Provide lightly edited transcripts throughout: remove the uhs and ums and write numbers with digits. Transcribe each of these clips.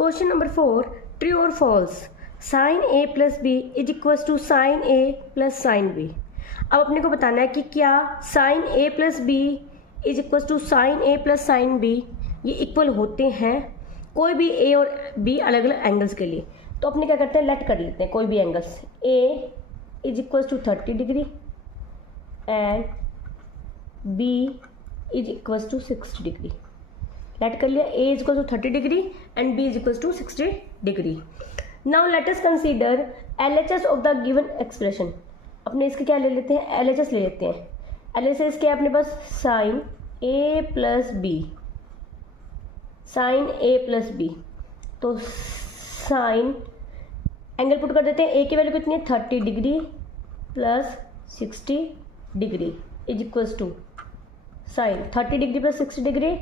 Question number 4, true और false, sine A plus B is equal to sine A plus sine B. अब अपने को बताना है कि क्या sine A plus B is equal to sine A plus sine B ये equal होते हैं कोई भी ए और बी अलग अलग एंगल्स के लिए। तो अपने क्या करते हैं, लेट कर लेते हैं कोई भी angles. A is equal to 30 degree and B is equal to 60 degree. Let कर लिया, A is equal to 30 degree and B is equal to 60 degree. Now let us consider LHS of the given expression. अपने इसके क्या ले लेते हैं, LHS ले लेते हैं। LHS क्या है अपने पास, sine A plus B, sine A plus B. तो साइन एंगल पुट कर देते हैं, ए की वैल्यू कितनी है 30 degree plus 60 degree is equals to sine 30 degree plus 60 degree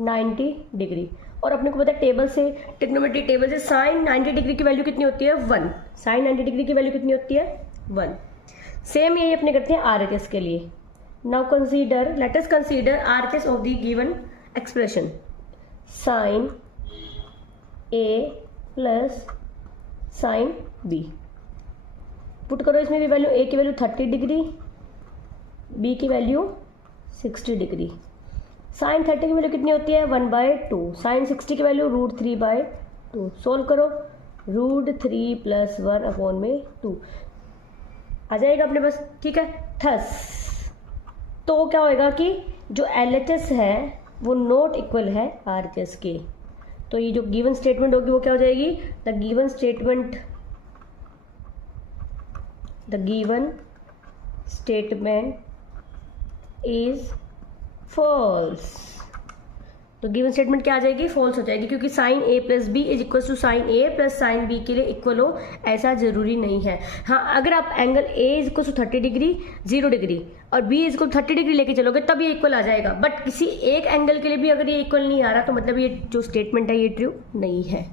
90 degree. और अपने को पता है टेबल से, ट्रिग्नोमेट्री टेबल से साइन 90 डिग्री की वैल्यू कितनी होती है 1। साइन 90 डिग्री की वैल्यू कितनी होती है 1। सेम यही अपने करते हैं RHS के लिए। Now consider, let us consider RHS of the given expression sine A plus sine B. Put करो इसमें भी वैल्यू, ए की वैल्यू 30 डिग्री, बी की वैल्यू 60 डिग्री। साइन 30 की वैल्यू कितनी होती है 1/2, साइन 60 की वैल्यू √3/2। सोल्व करो, √3 प्लस 1/2 आ जाएगा अपने पास, ठीक है। थस तो क्या होएगा कि जो LHS है वो नॉट इक्वल है RHS के। तो ये जो गिवन स्टेटमेंट होगी वो क्या हो जाएगी, the given statement is false. तो गिवन स्टेटमेंट क्या आ जाएगी, फॉल्स हो जाएगी, क्योंकि sine A plus B is equal to sine A plus sine B के लिए इक्वल हो ऐसा जरूरी नहीं है। हाँ, अगर आप angle A is equal to 30 degree 0 degree और बी इज इक्वल 30 डिग्री लेके चलोगे तब ये इक्वल आ जाएगा। बट किसी एक एंगल के लिए भी अगर ये इक्वल नहीं आ रहा तो मतलब ये जो स्टेटमेंट है ये ट्रू नहीं है।